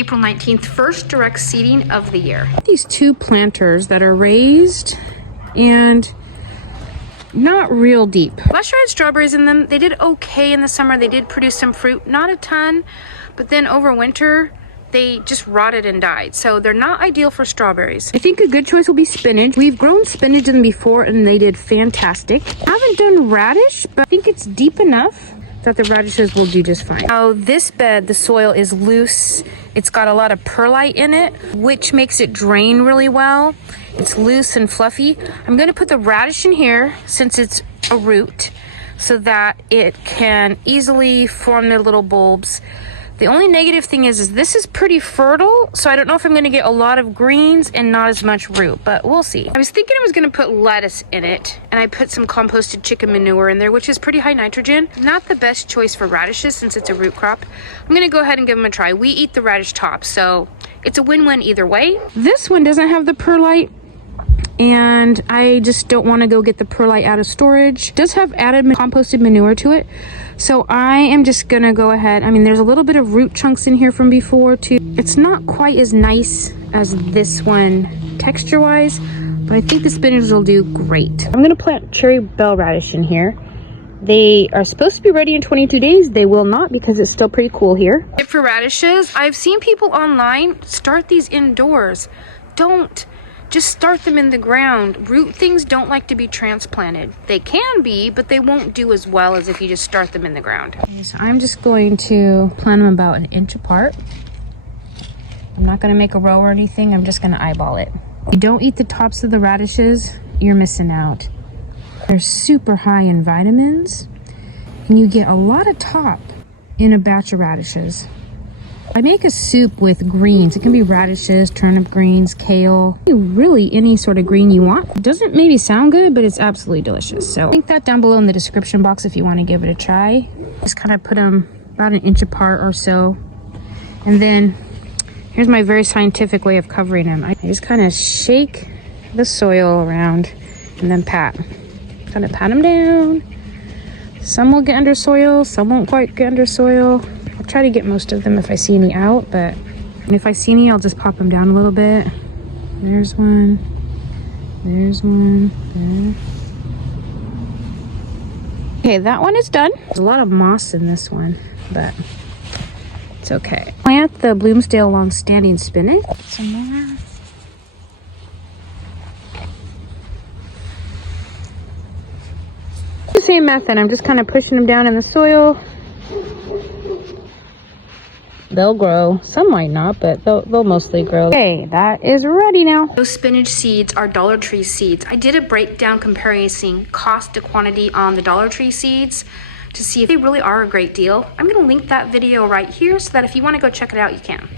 April 19th, first direct seeding of the year. These two planters that are raised and not real deep. Last year I had strawberries in them. They did okay in the summer. They did produce some fruit, not a ton, but then over winter, they just rotted and died. So they're not ideal for strawberries. I think a good choice will be spinach. We've grown spinach in them before and they did fantastic. I haven't done radish, but I think it's deep enough that the radishes will do just fine. Now this bed, the soil is loose. It's got a lot of perlite in it, which makes it drain really well. It's loose and fluffy. I'm gonna put the radish in here since it's a root so that it can easily form their little bulbs. The only negative thing is this is pretty fertile, so I don't know if I'm gonna get a lot of greens and not as much root, but we'll see. I was thinking I was gonna put lettuce in it, and I put some composted chicken manure in there, which is pretty high nitrogen. Not the best choice for radishes since it's a root crop. I'm gonna go ahead and give them a try. We eat the radish tops, so it's a win-win either way. This one doesn't have the perlite, and I just don't want to go get the perlite out of storage. It does have added composted manure to it, so I am just gonna go ahead. I mean, there's a little bit of root chunks in here from before too. It's not quite as nice as this one texture wise, but I think the spinach will do great. I'm gonna plant cherry bell radish in here. They are supposed to be ready in 22 days. They will not because it's still pretty cool here. For radishes, I've seen people online start these indoors. Don't. Just start them in the ground. Root things don't like to be transplanted. They can be, but they won't do as well as if you just start them in the ground. Okay, so I'm just going to plant them about 1 inch apart. I'm not gonna make a row or anything. I'm just gonna eyeball it. If you don't eat the tops of the radishes, you're missing out. They're super high in vitamins, and you get a lot of top in a batch of radishes. I make a soup with greens. It can be radishes, turnip greens, kale, really any sort of green you want. It doesn't maybe sound good, but it's absolutely delicious. So link that down below in the description box if you want to give it a try. Just kind of put them about 1 inch apart or so. And then here's my very scientific way of covering them. I just kind of shake the soil around and then pat. Kind of pat them down. Some will get under soil, some won't quite get under soil. I'll try to get most of them if I see any out, but if I see any, I'll just pop them down a little bit. There's one. There's one. There. Okay, that one is done. There's a lot of moss in this one, but it's okay. Plant the Bloomsdale long-standing spinach. Some more. The same method. I'm just kind of pushing them down in the soil. They'll grow. Some might not, but they'll mostly grow. Okay, that is ready now. Those spinach seeds are Dollar Tree seeds. I did a breakdown comparing cost to quantity on the Dollar Tree seeds to see if they really are a great deal. I'm going to link that video right here so that if you want to go check it out, you can.